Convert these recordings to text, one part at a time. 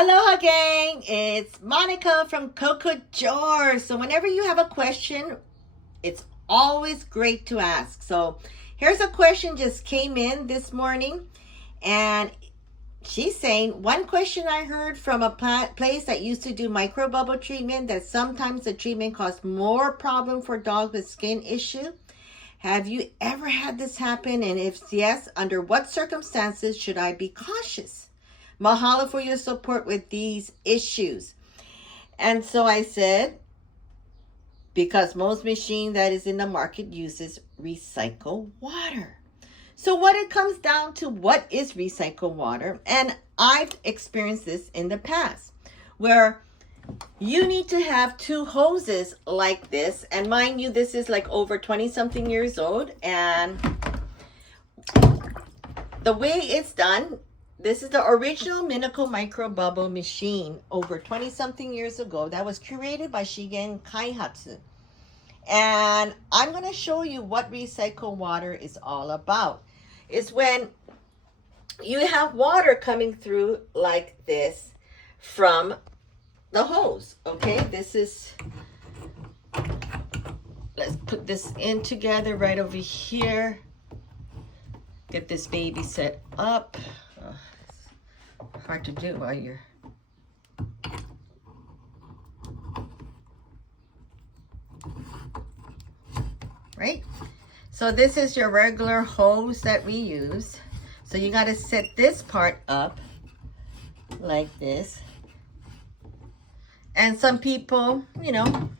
Aloha gang, it's Monica from Cocojor. So whenever you have a question, it's always great to ask. So here's a question just came in this morning, and she's saying, one question I heard from a place that used to do microbubble treatment, that sometimes the treatment caused more problem for dogs with skin issue. Have you ever had this happen? And if yes, under what circumstances should I be cautious? Mahalo for your support with these issues. And so I said, because most machine that is in the market uses recycled water. So what it comes down to, what is recycled water? And I've experienced this in the past, where you need to have two hoses like this. And mind you, this is like over 20 something years old. And the way it's done, this is the original Minicle Micro Bubble machine over 20 something years ago that was created by Shigen Kaihatsu. And I'm going to show you what recycled water is all about. It's when you have water coming through like this from the hose. Okay, this is, let's put this in together right over here. Get this baby set up. Hard to do while you're right. So this is your regular hose that we use. So you got to set this part up like this. And some people, you know,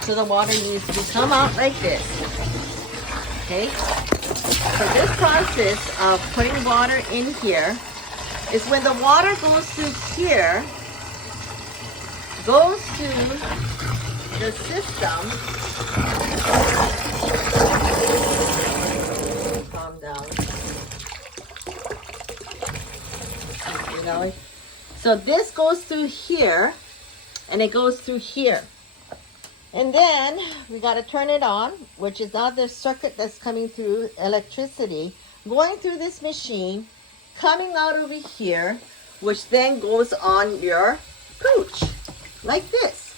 so the water needs to come out like this. Okay. So this process of putting water in here is when the water goes through here, goes to the system. Calm down. You know, so this goes through here, and it goes through here. And then we got to turn it on, which is now the circuit that's coming through electricity, going through this machine, coming out over here, which then goes on your pooch, like this.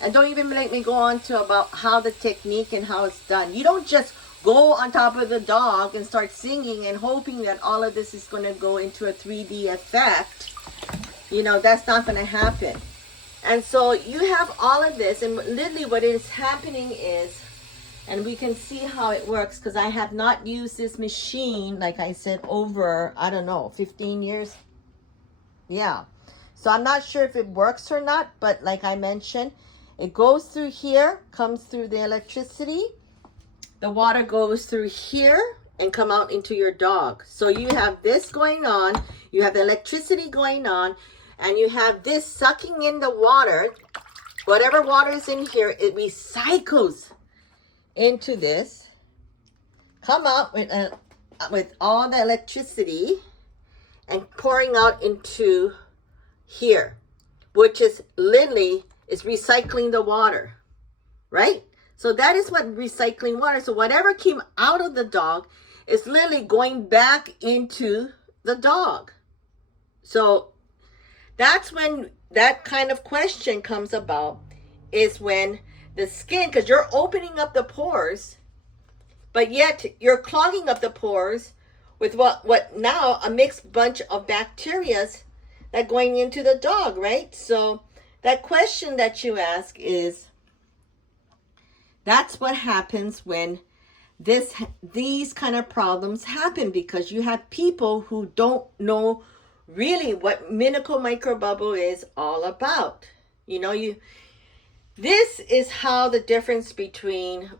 And don't even make me go on to about how the technique and how it's done. You don't just go on top of the dog and start singing and hoping that all of this is going to go into a 3D effect. You know, that's not going to happen. And so you have all of this, and literally what is happening is, and we can see how it works, because I have not used this machine, like I said, over, I don't know, 15 years. Yeah. So I'm not sure if it works or not, but like I mentioned, it goes through here, comes through the electricity. The water goes through here and come out into your dog. So you have this going on, you have the electricity going on, and you have this sucking in the water. Whatever water is in here, it recycles into this. Come out with all the electricity and pouring out into here, which is literally is recycling the water, right? So that is what recycling water. So whatever came out of the dog is literally going back into the dog. So that's when that kind of question comes about, is when the skin, because you're opening up the pores, but yet you're clogging up the pores with what now a mixed bunch of bacteria that going into the dog, right? So that question that you ask is, that's what happens when these kind of problems happen, because you have people who don't know really what Minicle Micro Bubble is all about. You know, this is how the difference between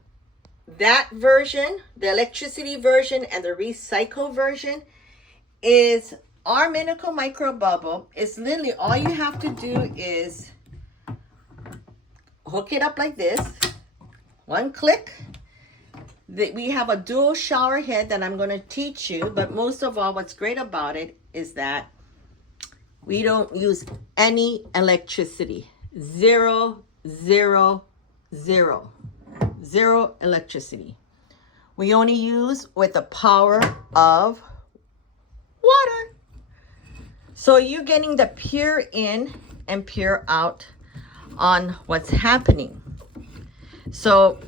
that version, the electricity version, and the recycle version is. Our Minicle Micro Bubble is literally, all you have to do is hook it up like this, one click. We have a dual shower head that I'm going to teach you, but most of all, what's great about it is that we don't use any electricity. Zero electricity. We only use with the power of So you're getting the pure in and pure out on what's happening. So,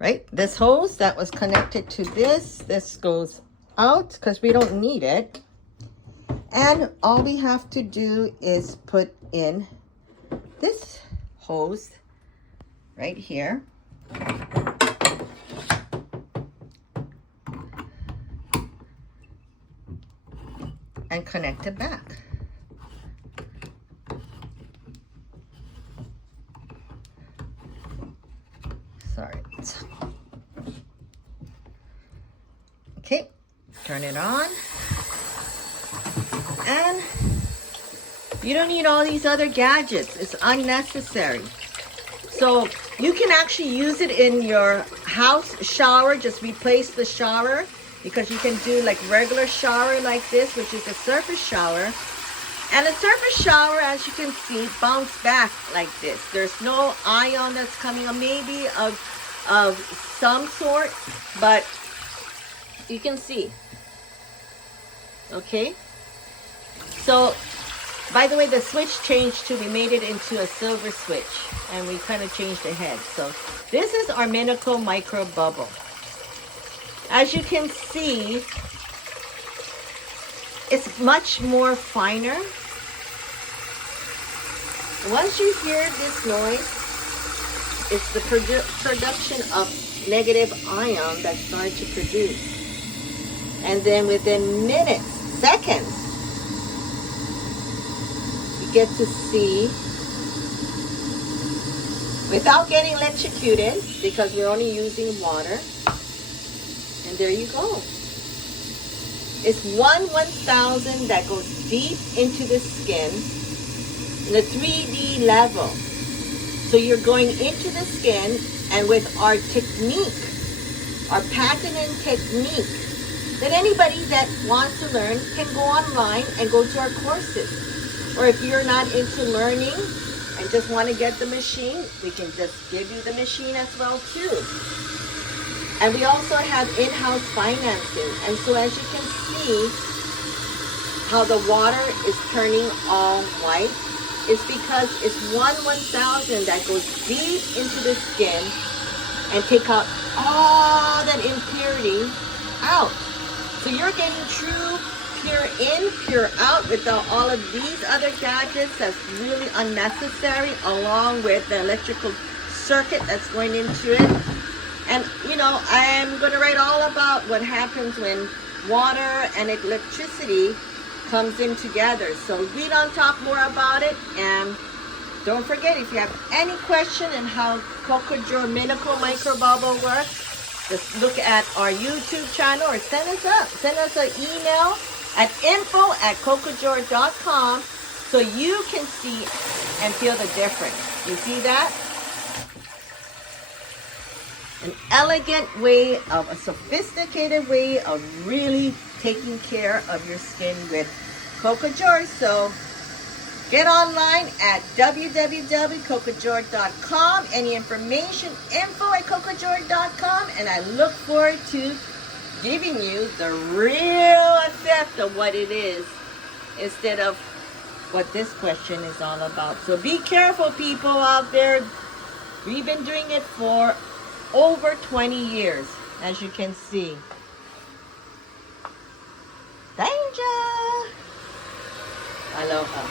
right, this hose that was connected to this goes out because we don't need it. And all we have to do is put in this hose right here. And connect it back. Sorry. Okay, turn it on. And you don't need all these other gadgets. It's unnecessary. So you can actually use it in your house shower. Just replace the shower, because you can do like regular shower like this, which is a surface shower. And a surface shower, as you can see, bounce back like this. There's no ion that's coming on, maybe of some sort, but you can see. Okay. So, by the way, the switch changed too. We made it into a silver switch, and we kind of changed the head. So this is our Minicle Micro Bubble. As you can see, it's much more finer. Once you hear this noise, it's the production of negative ion that starts to produce. And then within minutes, seconds, you get to see, without getting electrocuted, because we're only using water. And there you go. It's 1/1000 that goes deep into the skin in the 3D level. So you're going into the skin, and with our technique, our patented technique, that anybody that wants to learn can go online and go to our courses. Or if you're not into learning and just want to get the machine, we can just give you the machine as well too. And we also have in-house financing. And so as you can see, how the water is turning all white, is because it's 1/1000 that goes deep into the skin and take out all that impurity out. So you're getting true pure in, pure out, without all of these other gadgets that's really unnecessary, along with the electrical circuit that's going into it. And, you know, I'm going to write all about what happens when water and electricity comes in together. So read on top more about it. And don't forget, if you have any question on how Cocojor Minicle Micro Bubble works, just look at our YouTube channel or send us an email at info@cocojor.com so you can see and feel the difference. You see that? An elegant way, of a sophisticated way of really taking care of your skin with Cocojor. So get online at www.cocojor.com. Any information, info@cocojor.com. And I look forward to giving you the real effect of what it is, instead of what this question is all about. So be careful, people out there. We've been doing it for over 20 years, as you can see. Danger! Aloha.